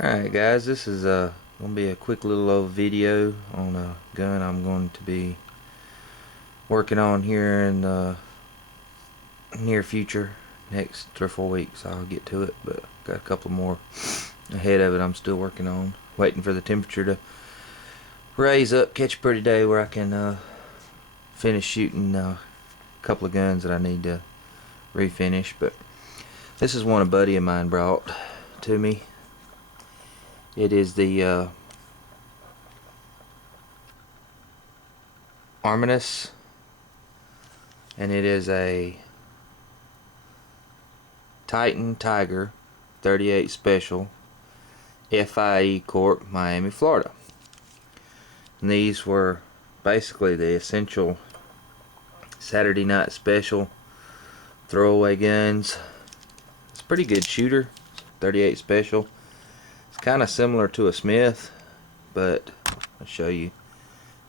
Alright guys, this is going to be a quick little video on a gun I'm going to be working on here in the near future. Next 3 or 4 weeks I'll get to it, but got a couple more ahead of it I'm still working on. Waiting for the temperature to raise up, catch a pretty day where I can finish shooting a couple of guns that I need to refinish. But this is one a buddy of mine brought to me. It is the Arminus, and it is a Titan Tiger 38 Special FIE Corp, Miami, Florida. And these were basically the essential Saturday night special throwaway guns. It's a pretty good shooter, 38 Special. It's kind of similar to a Smith, but I'll show you.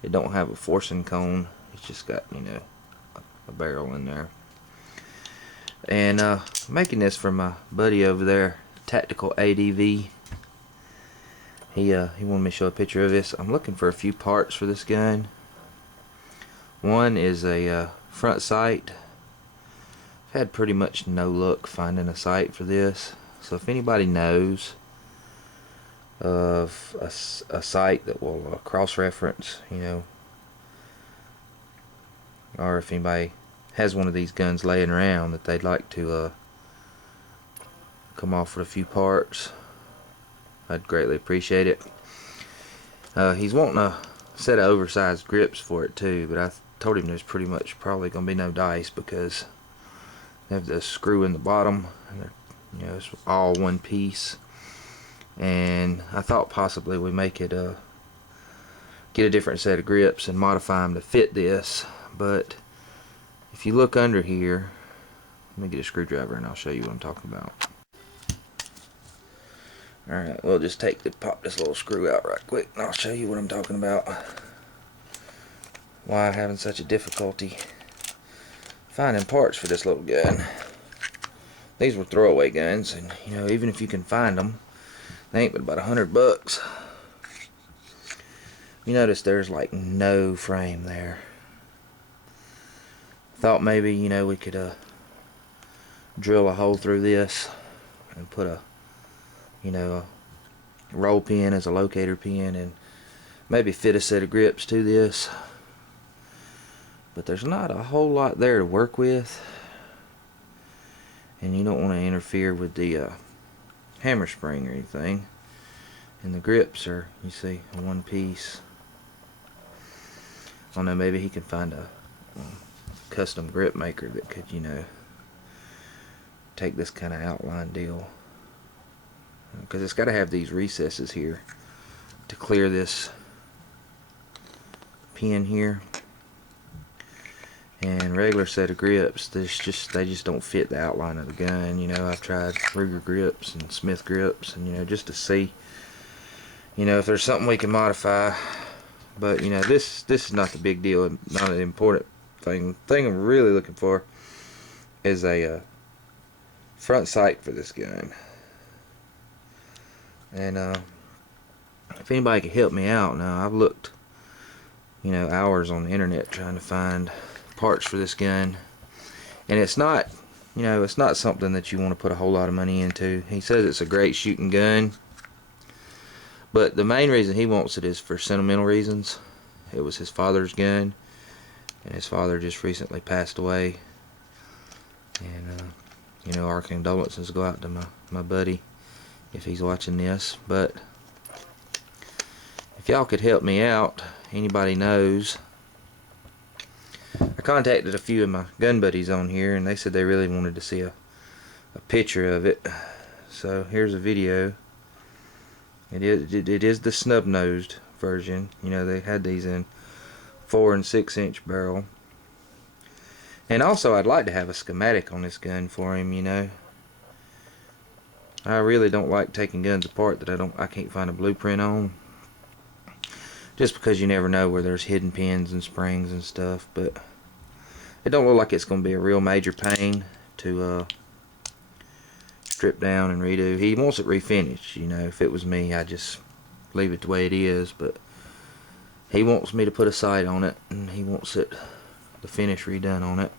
It don't have a forcing cone. It's just got, you know, a barrel in there. And making this for my buddy over there, Tactical ADV. He wanted me to show a picture of this. I'm looking for a few parts for this gun. One is a front sight. I've had pretty much no luck finding a sight for this. So if anybody knows of a site that will cross-reference, you know, or if anybody has one of these guns laying around that they'd like to come off with a few parts, I'd greatly appreciate it. He's wanting a set of oversized grips for it too, but I told him there's pretty much probably gonna be no dice because they have the screw in the bottom and they're, you know, it's all one piece. And I thought possibly we make it get a different set of grips and modify them to fit this. But if you look under here, let me get a screwdriver and I'll show you what I'm talking about. Alright, we'll just pop this little screw out right quick and I'll show you what I'm talking about. Why I'm having such a difficulty finding parts for this little gun. These were throwaway guns, and you know, even if you can find them, they ain't but about $100. You notice there's like no frame there. Thought maybe, you know, we could drill a hole through this and put a, you know, a roll pin as a locator pin and maybe fit a set of grips to this. But there's not a whole lot there to work with, and you don't want to interfere with the hammer spring or anything. And the grips are, you see, in one piece. I don't know, maybe he can find a custom grip maker that could, you know, take this kind of outline deal, because it's got to have these recesses here to clear this pin here. And regular set of grips, they just don't fit the outline of the gun. You know, I've tried Ruger grips and Smith grips, and you know, just to see, you know, if there's something we can modify. But you know, this is not the big deal, not an important thing. The thing I'm really looking for is a front sight for this gun. And if anybody could help me out, now I've looked, you know, hours on the internet trying to find parts for this gun, and it's not, you know, it's not something that you want to put a whole lot of money into. He says it's a great shooting gun, but the main reason he wants it is for sentimental reasons. It was his father's gun, and his father just recently passed away. And you know, our condolences go out to my buddy if he's watching this. But if y'all could help me out, anybody knows. I contacted a few of my gun buddies on here, and they said they really wanted to see a picture of it. So here's a video. It is the snub-nosed version. You know, they had these in 4 and 6 inch barrel. And also, I'd like to have a schematic on this gun for him. You know, I really don't like taking guns apart that I can't find a blueprint on. Just because you never know where there's hidden pins and springs and stuff. But it don't look like it's going to be a real major pain to strip down and redo. He wants it refinished. You know, if it was me, I'd just leave it the way it is, but he wants me to put a sight on it, and he wants it, the finish redone on it.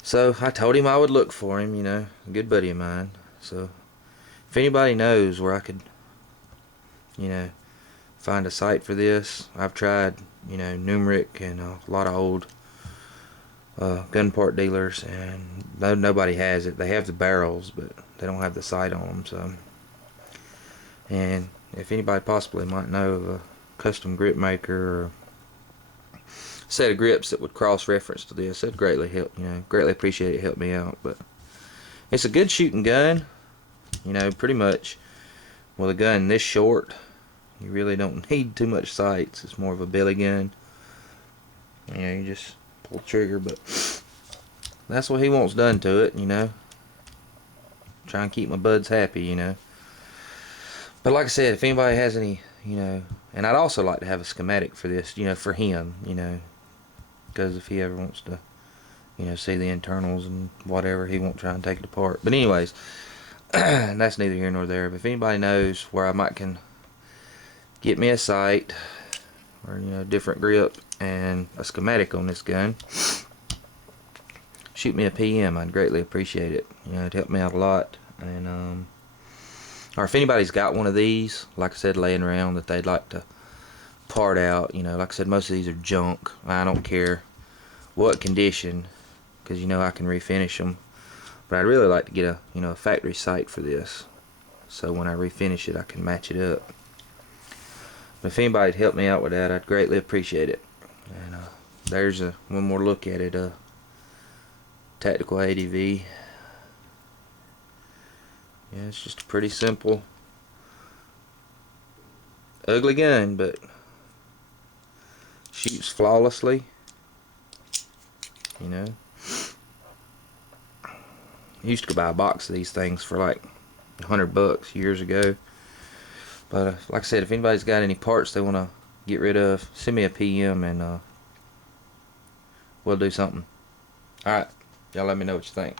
So I told him I would look for him, you know, a good buddy of mine. So if anybody knows where I could, you know, find a site for this, I've tried, you know, Numeric and a lot of old gun part dealers, and nobody has it. They have the barrels, but they don't have the sight on them. So, and if anybody possibly might know of a custom grip maker or set of grips that would cross-reference to this, it'd greatly help, you know, greatly appreciate it, help me out. But it's a good shooting gun, you know, pretty much with a gun this short, you really don't need too much sights. It's more of a belly gun. You know, you just pull the trigger, but that's what he wants done to it, you know. Try and keep my buds happy, you know. But like I said, if anybody has any, you know, and I'd also like to have a schematic for this, you know, for him, you know, because if he ever wants to, you know, see the internals and whatever, he won't try and take it apart. But anyways, that's neither here nor there. But if anybody knows where I might can get me a sight or, you know, different grip and a schematic on this gun, shoot me a PM. I'd greatly appreciate it. You know, it'd help me out a lot. And or if anybody's got one of these, like I said, laying around that they'd like to part out, you know, like I said, most of these are junk. I don't care what condition, because, you know, I can refinish them. But I'd really like to get a, you know, a factory sight for this, so when I refinish it, I can match it up. But if anybody'd help me out with that, I'd greatly appreciate it. And there's one more look at it. Tactical ADV. Yeah, it's just a pretty simple, ugly gun, but shoots flawlessly. You know, I used to go buy a box of these things for like $100 years ago. But like I said, if anybody's got any parts they want to get rid of, send me a PM and we'll do something. Alright, y'all let me know what you think.